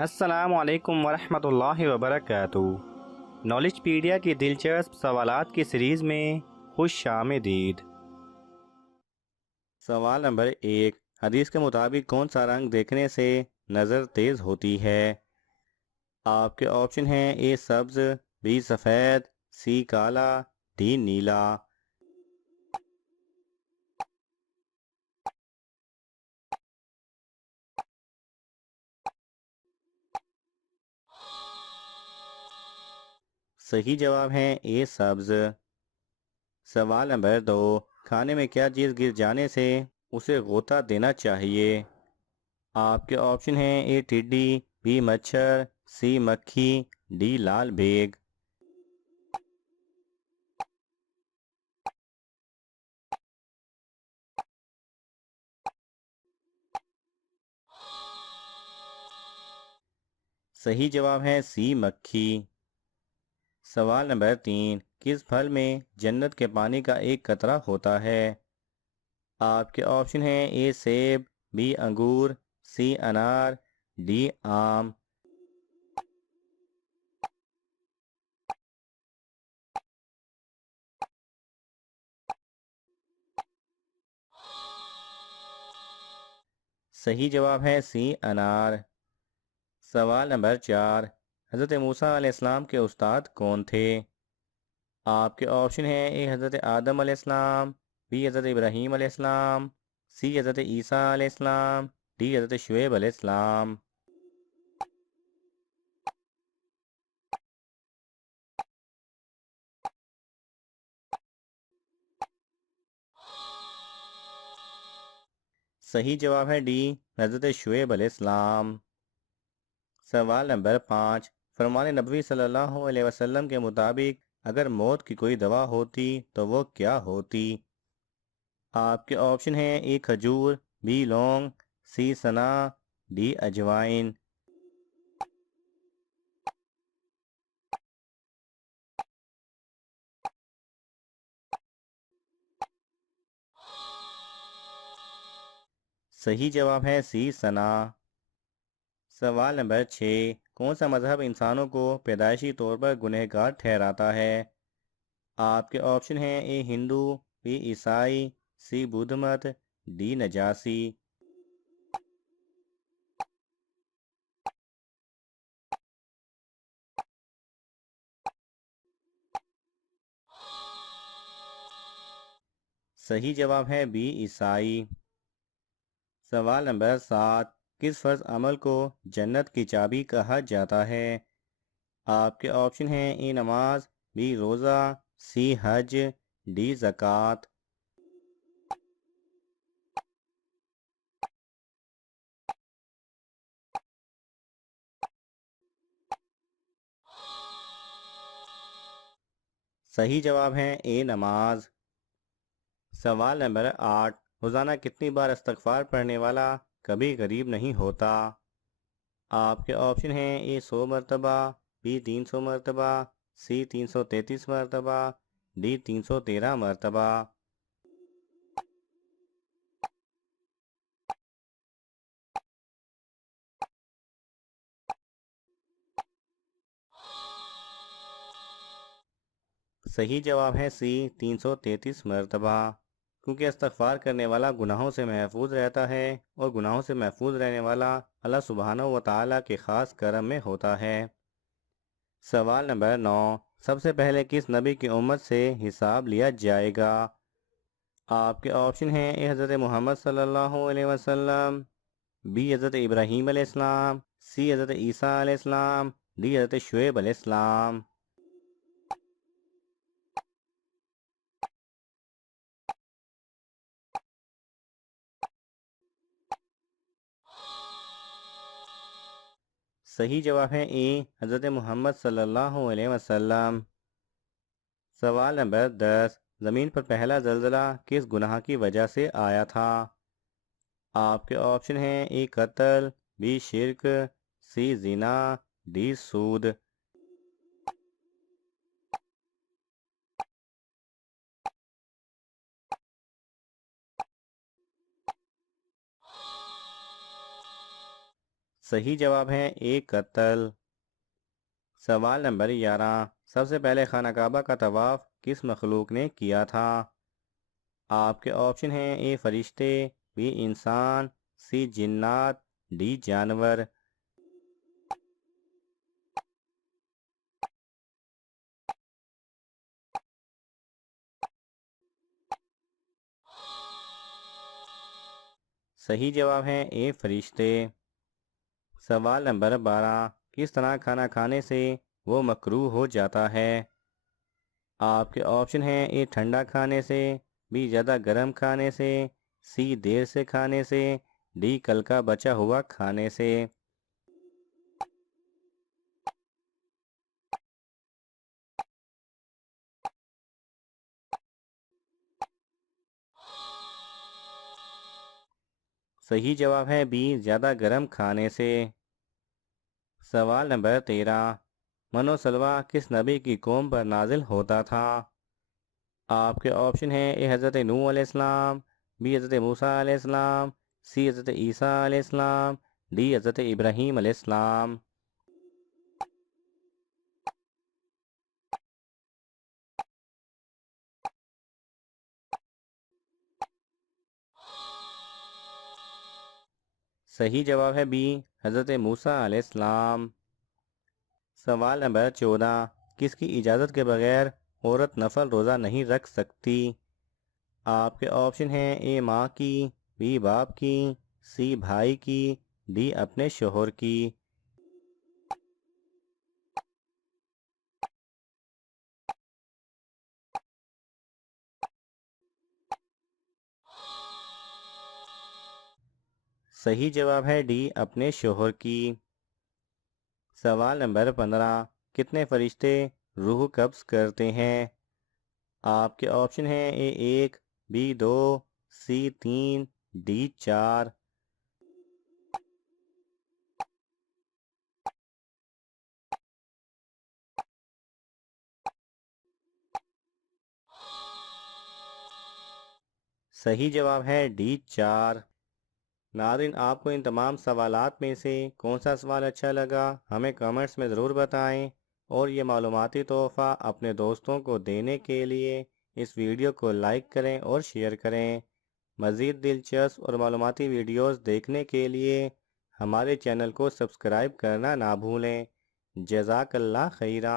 السلام علیکم ورحمۃ اللہ وبرکاتہ۔ نالج پیڈیا کی دلچسپ سوالات کی سیریز میں خوش آمدید۔ سوال نمبر 1، حدیث کے مطابق کون سا رنگ دیکھنے سے نظر تیز ہوتی ہے؟ آپ کے آپشن ہیں: اے سبز، بی سفید، سی کالا، ڈی نیلا۔ صحیح جواب ہے اے سبز۔ سوال نمبر 2، کھانے میں کیا چیز گر جانے سے اسے غوطہ دینا چاہیے؟ آپ کے آپشن ہیں: اے ٹڈی، بی مچھر، سی مکھی، ڈی لال بیگ۔ صحیح جواب ہے سی مکھی۔ سوال نمبر 3، کس پھل میں جنت کے پانی کا ایک قطرہ ہوتا ہے؟ آپ کے آپشن ہیں: اے سیب، بی انگور، سی انار، ڈی آم۔ صحیح جواب ہے سی انار۔ سوال نمبر 4، حضرت موسیٰ علیہ السلام کے استاد کون تھے؟ آپ کے آپشن ہیں: اے حضرت آدم علیہ السلام، بی حضرت ابراہیم علیہ السلام، سی حضرت عیسیٰ علیہ السلام، ڈی حضرت شعیب علیہ السلام۔ صحیح جواب ہے ڈی حضرت شعیب علیہ السلام۔ سوال نمبر 5، فرمان نبوی صلی اللہ علیہ وسلم کے مطابق اگر موت کی کوئی دوا ہوتی تو وہ کیا ہوتی؟ آپ کے آپشن ہیں: اے کھجور، بی لونگ، سی سنا، ڈی اجوائن۔ صحیح جواب ہے سی سنا۔ سوال نمبر 6، کون سا مذہب انسانوں کو پیدائشی طور پر گنہگار ٹھہراتا ہے؟ آپ کے آپشن ہیں: اے ہندو، بی عیسائی، سی بدھ مت، ڈی نجاسی۔ صحیح جواب ہے بی عیسائی۔ سوال نمبر 7، کس فرض عمل کو جنت کی چابی کہا جاتا ہے؟ آپ کے آپشن ہیں: اے نماز، بی روزہ، سی حج، ڈی زکوٰۃ۔ صحیح جواب ہے اے نماز۔ سوال نمبر 8، روزانہ کتنی بار استغفار پڑھنے والا کبھی غریب نہیں ہوتا؟ آپ کے آپشن ہیں: اے 100 مرتبہ، بی 300 مرتبہ، سی 333 مرتبہ، ڈی 313 مرتبہ۔ صحیح جواب ہے سی 333 مرتبہ، کیونکہ استغفار کرنے والا گناہوں سے محفوظ رہتا ہے اور گناہوں سے محفوظ رہنے والا اللہ سبحانہ و تعالیٰ کے خاص کرم میں ہوتا ہے۔ سوال نمبر 9، سب سے پہلے کس نبی کی امت سے حساب لیا جائے گا؟ آپ کے آپشن ہیں: اے حضرت محمد صلی اللہ علیہ وسلم، بی حضرت ابراہیم علیہ السلام، سی حضرت عیسیٰ علیہ السلام، ڈی حضرت شعیب علیہ السلام۔ صحیح جواب ہے اے حضرت محمد صلی اللہ علیہ وسلم۔ سوال نمبر 10، زمین پر پہلا زلزلہ کس گناہ کی وجہ سے آیا تھا؟ آپ کے آپشن ہیں: اے قتل، بی شرک، سی زنا، ڈی سود۔ صحیح جواب ہے ایک قتل۔ سوال نمبر 11، سب سے پہلے خانہ کعبہ کا طواف کس مخلوق نے کیا تھا؟ آپ کے آپشن ہیں اے فرشتے، بی انسان، سی جنات، ڈی جانور۔ صحیح جواب ہے اے فرشتے۔ سوال نمبر 12، کس طرح کھانا کھانے سے وہ مکروہ ہو جاتا ہے؟ آپ کے آپشن ہیں اے ٹھنڈا کھانے سے، بی زیادہ گرم کھانے سے، سی دیر سے کھانے سے، ڈی کل کا بچا ہوا کھانے سے۔ صحیح جواب ہے بی زیادہ گرم کھانے سے۔ سوال نمبر 13، من و سلویٰ کس نبی کی قوم پر نازل ہوتا تھا؟ آپ کے آپشن ہیں اے حضرت نوح علیہ السلام، بی حضرت موسیٰ علیہ السلام، سی حضرت عیسیٰ علیہ السلام، ڈی حضرت ابراہیم علیہ السلام۔ صحیح جواب ہے بی حضرت موسیٰ علیہ السلام۔ سوال نمبر 14، کس کی اجازت کے بغیر عورت نفل روزہ نہیں رکھ سکتی؟ آپ کے آپشن ہیں اے ماں کی، بی باپ کی، سی بھائی کی، ڈی اپنے شوہر کی۔ صحیح جواب ہے ڈی اپنے شوہر کی۔ سوال نمبر 15، کتنے فرشتے روح قبض کرتے ہیں؟ آپ کے آپشن ہیں اے 1، بی 2، سی 3، ڈی 4۔ صحیح جواب ہے ڈی 4۔ ناظرین، آپ کو ان تمام سوالات میں سے کون سا سوال اچھا لگا ہمیں کمنٹس میں ضرور بتائیں، اور یہ معلوماتی تحفہ اپنے دوستوں کو دینے کے لیے اس ویڈیو کو لائک کریں اور شیئر کریں۔ مزید دلچسپ اور معلوماتی ویڈیوز دیکھنے کے لیے ہمارے چینل کو سبسکرائب کرنا نہ بھولیں۔ جزاک اللہ خیرہ۔